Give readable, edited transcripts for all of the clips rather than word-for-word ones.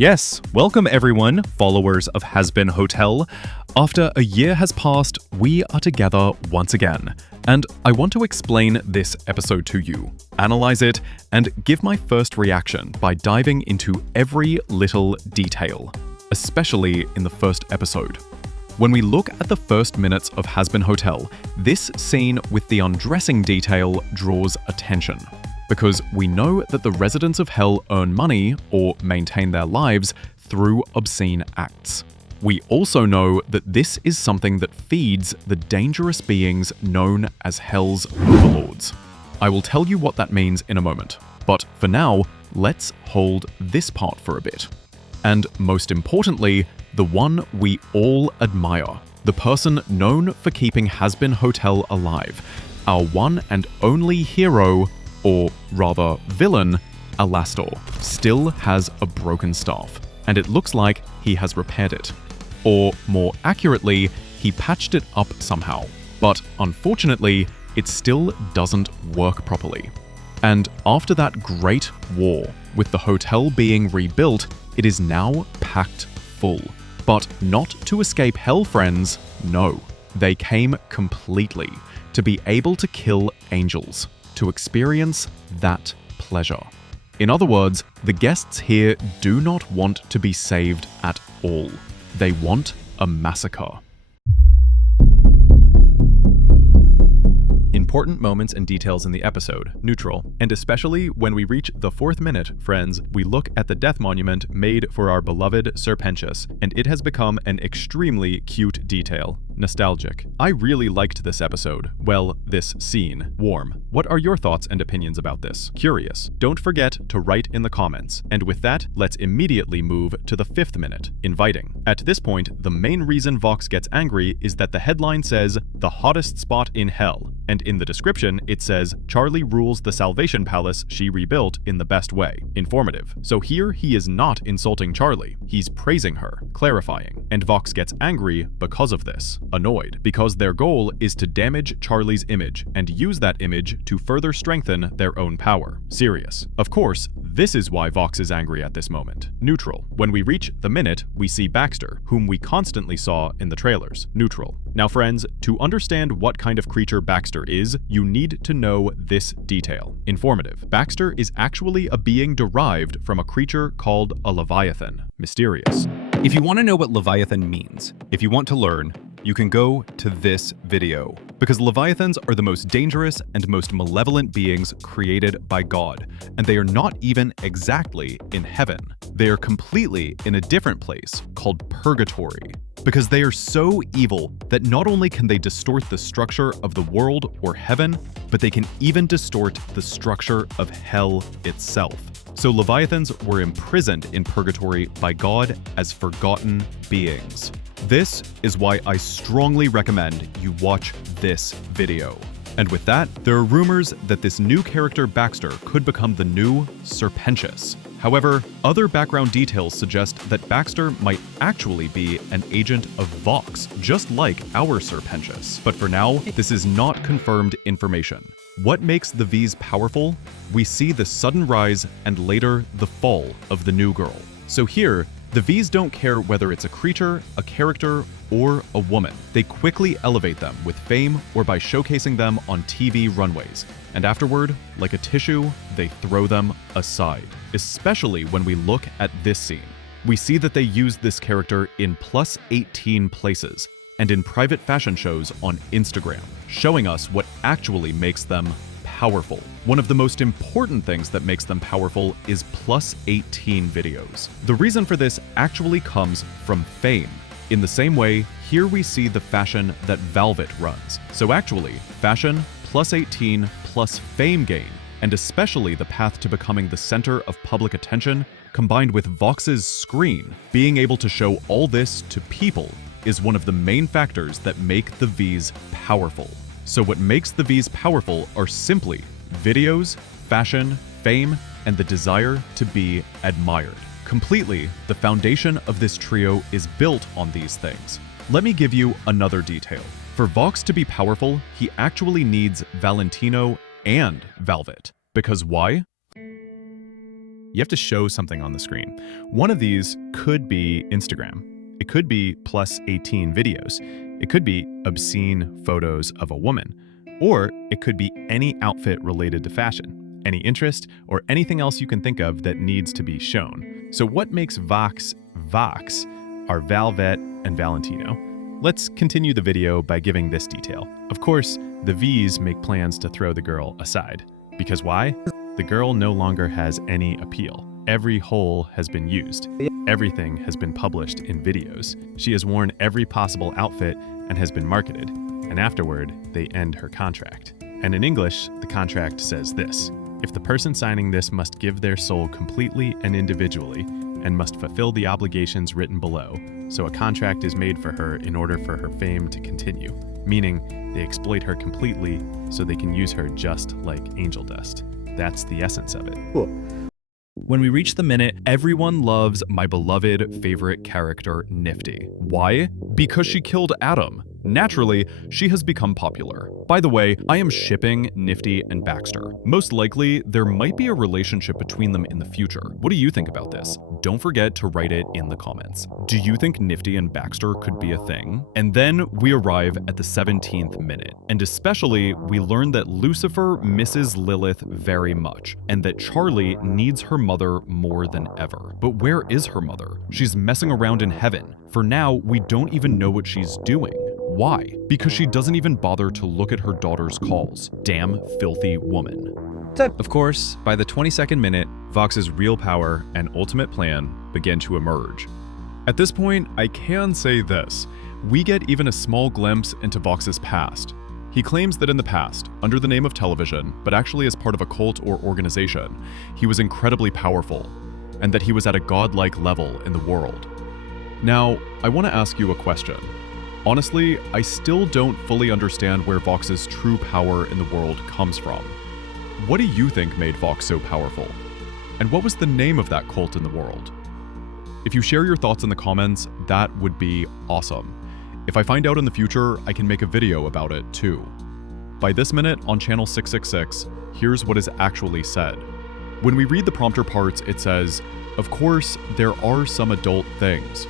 Yes, welcome everyone, followers of Hazbin Hotel. After a year has passed, we are together once again. And I want to explain this episode to you, analyze it, and give my first reaction by diving into every little detail, especially in the first episode. When we look at the first minutes of Hazbin Hotel, this scene with the undressing detail draws attention. Because we know that the residents of Hell earn money or maintain their lives through obscene acts. We also know that this is something that feeds the dangerous beings known as Hell's overlords. I will tell you what that means in a moment, but for now, let's hold this part for a bit. And most importantly, the one we all admire, the person known for keeping Hazbin Hotel alive, our one and only hero, or rather villain, Alastor, still has a broken staff, and it looks like he has repaired it. Or more accurately, he patched it up somehow, but unfortunately, it still doesn't work properly. And after that great war, with the hotel being rebuilt, it is now packed full. But not to escape Hell, friends, no. They came completely to be able to kill angels, to experience that pleasure. In other words, the guests here do not want to be saved at all. They want a massacre. Important moments and details in the episode, neutral, and especially when we reach the 4th minute, friends, we look at the death monument made for our beloved Sir Pentious, and it has become an extremely cute detail. Nostalgic. I really liked this episode. Well, this scene. Warm. What are your thoughts and opinions about this? Curious. Don't forget to write in the comments. And with that, let's immediately move to the 5th minute, inviting. At this point, the main reason Vox gets angry is that the headline says, "The hottest spot in Hell," and in the description, it says, "Charlie rules the Salvation Palace she rebuilt in the best way." Informative. So here he is not insulting Charlie. He's praising her, clarifying. And Vox gets angry because of this. Annoyed, because their goal is to damage Charlie's image and use that image to further strengthen their own power. Serious. Of course, this is why Vox is angry at this moment. Neutral. When we reach the minute, we see Baxter, whom we constantly saw in the trailers. Neutral. Now friends, to understand what kind of creature Baxter is, you need to know this detail. Informative. Baxter is actually a being derived from a creature called a Leviathan. Mysterious. If you want to know what Leviathan means, if you want to learn, you can go to this video, because Leviathans are the most dangerous and most malevolent beings created by God, and they are not even exactly in heaven. They are completely in a different place called purgatory, because they are so evil that not only can they distort the structure of the world or heaven, but they can even distort the structure of hell itself. So Leviathans were imprisoned in purgatory by God as forgotten beings. This is why I strongly recommend you watch this video. And with that, there are rumors that this new character Baxter could become the new Sir Pentious. However, other background details suggest that Baxter might actually be an agent of Vox, just like our Sir Pentious. But for now, this is not confirmed information. What makes the V's powerful? We see the sudden rise and later the fall of the new girl. So here, the V's don't care whether it's a creature, a character, or a woman. They quickly elevate them with fame or by showcasing them on TV runways. And afterward, like a tissue, they throw them aside. Especially when we look at this scene. We see that they use this character in +18 places and in private fashion shows on Instagram, showing us what actually makes them powerful. One of the most important things that makes them powerful is +18 videos. The reason for this actually comes from fame. In the same way, here we see the fashion that Velvet runs. So actually, fashion +18 plus fame gain, and especially the path to becoming the center of public attention, combined with Vox's screen, being able to show all this to people is one of the main factors that make the V's powerful. So what makes the V's powerful are simply videos, fashion, fame, and the desire to be admired. Completely, the foundation of this trio is built on these things. Let me give you another detail. For Vox to be powerful, he actually needs Valentino and Velvet. Because why? You have to show something on the screen. One of these could be Instagram. It could be +18 videos. It could be obscene photos of a woman. Or it could be any outfit related to fashion, any interest, or anything else you can think of that needs to be shown. So what makes Vox Vox are Valvet and Valentino? Let's continue the video by giving this detail. Of course, the V's make plans to throw the girl aside. Because why? The girl no longer has any appeal. Every hole has been used. Everything has been published in videos. She has worn every possible outfit and has been marketed. And afterward, they end her contract. And in English, the contract says this: if the person signing this must give their soul completely and individually, and must fulfill the obligations written below, so a contract is made for her in order for her fame to continue. Meaning, they exploit her completely so they can use her just like angel dust. That's the essence of it. Cool. When we reach the minute, everyone loves my beloved favorite character, Nifty. Why? Because she killed Adam. Naturally, she has become popular. By the way, I am shipping Nifty and Baxter. Most likely, there might be a relationship between them in the future. What do you think about this? Don't forget to write it in the comments. Do you think Nifty and Baxter could be a thing? And then we arrive at the 17th minute. And especially, we learn that Lucifer misses Lilith very much, and that Charlie needs her mother more than ever. But where is her mother? She's messing around in heaven. For now, we don't even know what she's doing. Why? Because she doesn't even bother to look at her daughter's calls. Damn filthy woman. Of course, by the 22nd minute, Vox's real power and ultimate plan begin to emerge. At this point, I can say this. We get even a small glimpse into Vox's past. He claims that in the past, under the name of television, but actually as part of a cult or organization, he was incredibly powerful, and that he was at a godlike level in the world. Now, I want to ask you a question. Honestly, I still don't fully understand where Vox's true power in the world comes from. What do you think made Vox so powerful? And what was the name of that cult in the world? If you share your thoughts in the comments, that would be awesome. If I find out in the future, I can make a video about it too. By this minute on channel 666, here's what is actually said. When we read the prompter parts, it says, "Of course, there are some adult things."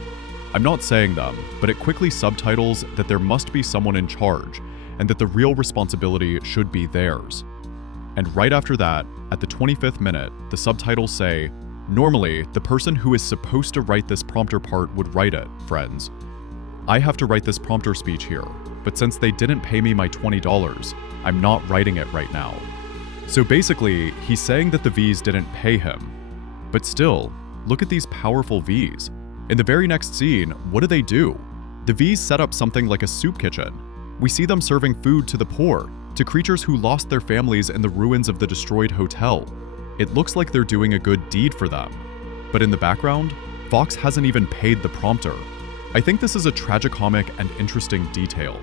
I'm not saying them, but it quickly subtitles that there must be someone in charge, and that the real responsibility should be theirs. And right after that, at the 25th minute, the subtitles say, "Normally, the person who is supposed to write this prompter part would write it, friends. I have to write this prompter speech here, but since they didn't pay me my $20, I'm not writing it right now." So basically, he's saying that the V's didn't pay him. But still, look at these powerful V's. In the very next scene, what do? The V's set up something like a soup kitchen. We see them serving food to the poor, to creatures who lost their families in the ruins of the destroyed hotel. It looks like they're doing a good deed for them. But in the background, Vox hasn't even paid the prompter. I think this is a tragicomic and interesting detail.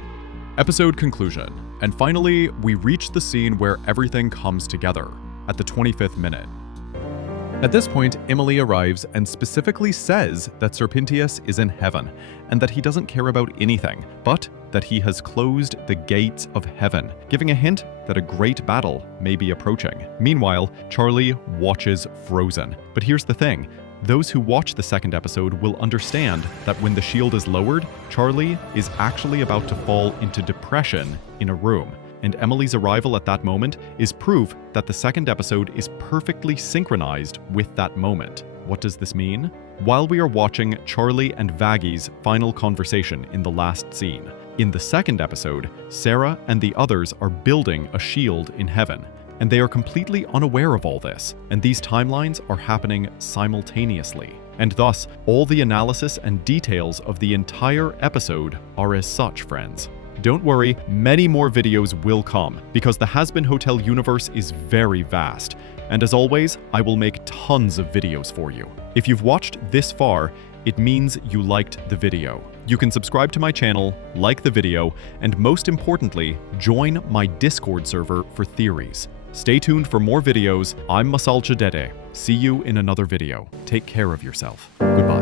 Episode conclusion. And finally, we reach the scene where everything comes together, at the 25th minute. At this point, Emily arrives and specifically says that Serpentius is in heaven, and that he doesn't care about anything, but that he has closed the gates of heaven, giving a hint that a great battle may be approaching. Meanwhile, Charlie watches frozen. But here's the thing. Those who watch the second episode will understand that when the shield is lowered, Charlie is actually about to fall into depression in a room. And Emily's arrival at that moment is proof that the second episode is perfectly synchronized with that moment. What does this mean? While we are watching Charlie and Vaggy's final conversation in the last scene, in the second episode, Sarah and the others are building a shield in heaven, and they are completely unaware of all this, and these timelines are happening simultaneously. And thus, all the analysis and details of the entire episode are as such, friends. Don't worry, many more videos will come, because the Hazbin Hotel universe is very vast, and as always, I will make tons of videos for you. If you've watched this far, it means you liked the video. You can subscribe to my channel, like the video, and most importantly, join my Discord server for theories. Stay tuned for more videos. I'm Masal Jadede. See you in another video. Take care of yourself. Goodbye.